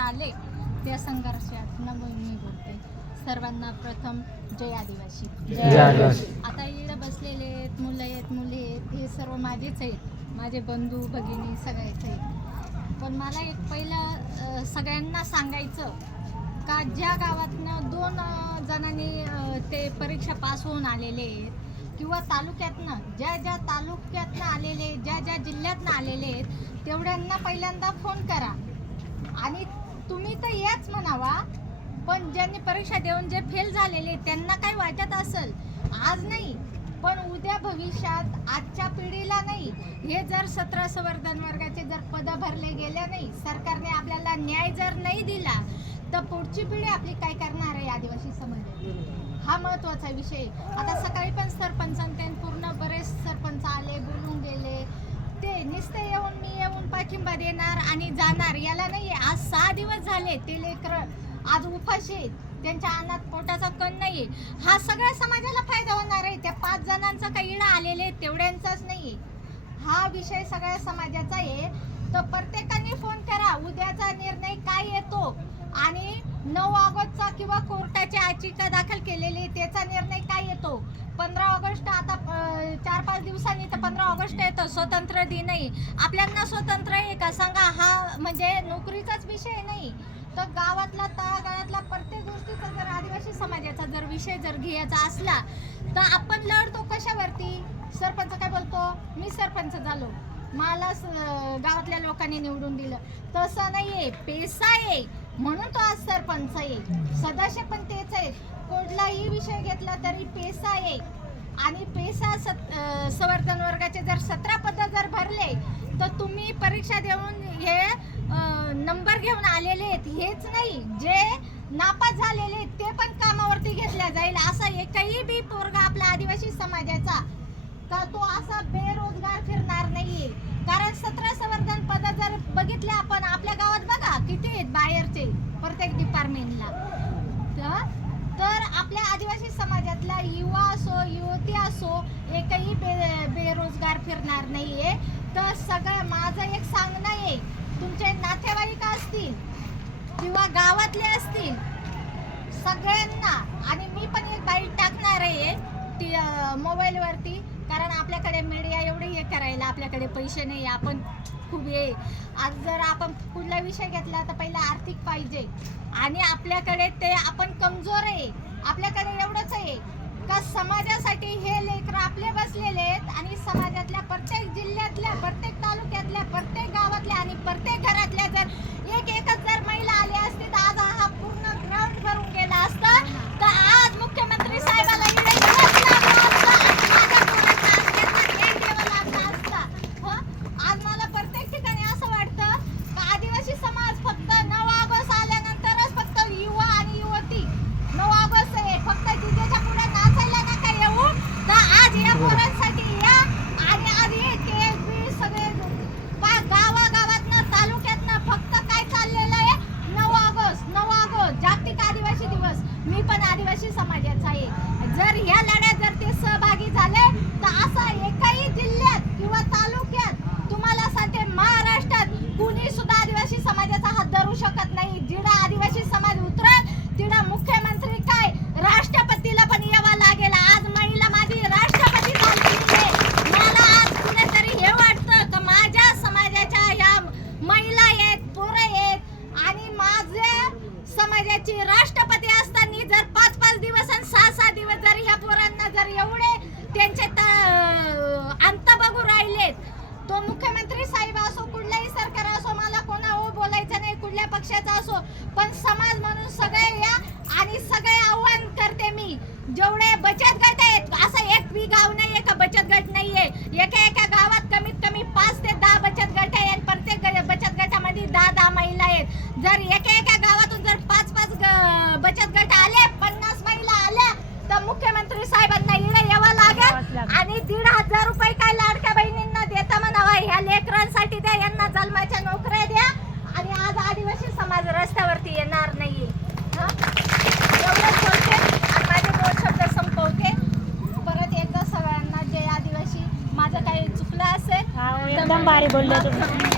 आले त्या संघर्षातनं मी बोलते सर्वांना प्रथम जय आदिवासी. जय आदिवासी. आता इकडे बसलेले आहेत मुलं आहेत मुली आहेत हे सर्व माझेच आहेत. माझे बंधू भगिनी सगळेच आहेत. पण मला एक पहिलं सगळ्यांना सांगायचं का ज्या गावातनं दोन जणांनी ते परीक्षा पास होऊन आलेले आहेत किंवा तालुक्यातनं ज्या ज्या तालुक्यातनं आलेले ज्या ज्या जिल्ह्यातनं आलेले आहेत तेवढ्यांना पहिल्यांदा फोन करा. आणि तुम्ही तर याच म्हणावा. पण ज्यांनी परीक्षा देऊन जे फेल झालेले त्यांना काय वाटत असेल. आज नाही पण उद्या भविष्यात आजच्या पिढीला नाही. हे जर सतरा संवर्धन वर्गाचे जर पद भरले गेले नाही सरकारने आपल्याला न्याय जर नाही दिला तर पुढची पिढी आपली काय करणार आहे आदिवासी समाज हा महत्त्वाचा विषय. आता सकाळी पण सरपंच पूर्ण बरेच सरपंच आले बोलून गेले ते नुसते येऊन मी येऊन पाठिंबा देणार आणि जाणार. याला नाही आज सहा दिवस झाले ते लेकर आज उपाशी आहेत. त्यांच्या अन्नात पोटाचा कण नाही हा सगळ्या समाजाला फायदा होणार आहे. त्या पाच जणांचा काही इडा आलेले तेवढ्यांचाच नाही हा विषय सगळ्या समाजाचा आहे. तर प्रत्येकाने फोन करा. उद्याचा आणि नऊ ऑगस्टचा किंवा कोर्टाची याचिका दाखल केलेली त्याचा निर्णय काय येतो? पंधरा ऑगस्ट आता चार पाच दिवसांनी तर पंधरा ऑगस्ट येतो स्वतंत्र दिनही. आपल्यांना स्वतंत्र आहे का? सांगा हा म्हणजे नोकरीचाच विषय नाही. तर गावातला तळागाळातला प्रत्येक गोष्टीचा जर आदिवासी समाजाचा जर विषय जर घ्यायचा असला तर आपण लढतो कशावरती? सरपंच काय बोलतो? मी सरपंच झालो. मला स- गावातल्या लोकांनी निवडून दिलं. तसं नाही आहे पेसा आहे. म्हणून तो आज सरपंच येईल सदस्य पण तेच आहे. कुठलाही विषय घेतला तरी पेसा येईल आणि पेसा सत संवर्धन वर्गाचे जर सतरा पद जर भरले तर तुम्ही परीक्षा देऊन हे नंबर घेऊन आलेले आहेत. हेच नाही जे नापास झालेले आहेत ते पण कामावरती घेतल्या जाईल. असा एकही बी पोरगा आपला आदिवासी समाजाचा का तो असा बेरोजगार फिरणार नाही कारण सतरा संवर्धन पद जर बघितले आपण आपल्या गावात बघा किती आहेत बाहेरचे प्रत्येक डिपार्टमेंटला तर तर आपल्या आदिवासी समाजातला युवा असो युवती असो एकही बे बेरोजगार फिरणार नाहीये. तर सगळं माझं एक सांगणं आहे तुमचे नातेवाईक असतील किंवा गावातले असतील सगळ्यांना आणि मी पण एक बाईट टाकणार आहे ती मोबाईलवरती कारण आपल्याकडे मीडिया एवढी हे करायला आपल्याकडे पैसे नाही आपण खूप ये आज जर आपण कुठला विषय घेतला तर पहिला आर्थिक पाहिजे. आणि आपल्याकडे ते आपण कमजोर आहे. आपल्याकडे एवढंच आहे. का समाजासाठी हे लेकर आपले बसलेले आहेत आणि समाजातल्या प्रत्येक जिल्ह्यातल्या प्रत्येक तालुक्यातल्या प्रत्येक गावातल्या आणि प्रत्येक घरातल्या जर एक एकच जर महिला आली असती तर आज हा पूर्ण ग्राउंड भरून गेला असता तर आज मुख्यमंत्री साहेबाला इकडे दिवस लागला असता आणि माझ्या पोरांना आज त्यांना न्याय द्यावा लागला असता. हं? आज मला प्रत्येक ठिकाणी असं वाटतं का आदिवासी समाज फक्त नऊ ऑगस्ट आल्यानंतरच फक्त युवा आणि युवती नऊ ऑगस्ट आहे फक्त डीजेच्या पुढे नाचायला नका येऊ तर आज या पोरांसाठी या आणि आज हे KSB सगळे पा गावागावातनं तालुक्यातनं फक्त काय चाललेलं आहे नऊ ऑगस्ट नऊ ऑगस्ट जागतिक आदिवासी दिवस मी पण आदिवासी समाजाचा आहे. जर ह्या लढ्यात जर ते सहभागी झाले तर असा एकाही जिल्ह्यात किंवा तालुक्यात तुम्हाला सांगते महाराष्ट्रात कुणी सुद्धा आदिवासी समाजाचा हात धरू शकत नाही. जिडा आदिवासी समाज उतरत तिडा मुख्यमंत्री काय? राष्ट्रपतीला पण यावा लागेल. आज महिला माझी राष्ट्रपती मला आज कुठेतरी हे वाटतं का माझ्या समाजाच्या ह्या महिला आहेत पोरं आहेत आणि माझ्या समाजाची राष्ट्रपती असताना जर पाच पाच दिवस आणि सहा सहा दिवस जर ह्या पोरांना जर एवढे त्यांचे अंत बघू राहिलेत तो मुख्यमंत्री साहेब असो कुठल्याही सरकार असो मला कोणा हो बोलायचं नाही कुठल्या पक्षाचा असो पण समाज म्हणून सगळे या आणि सगळे आव्हान करते मी. जेवढे बचत गट आहेत असं एक बी गाव नाहीये का बचत गट नाहीये. एका एका गावात कमीत कमी पाच ते दहा बचत गट आहेत प्रत्येक ग- बचत गटामध्ये दहा दहा महिला आहेत. जर भारी बोलले तुम्ही.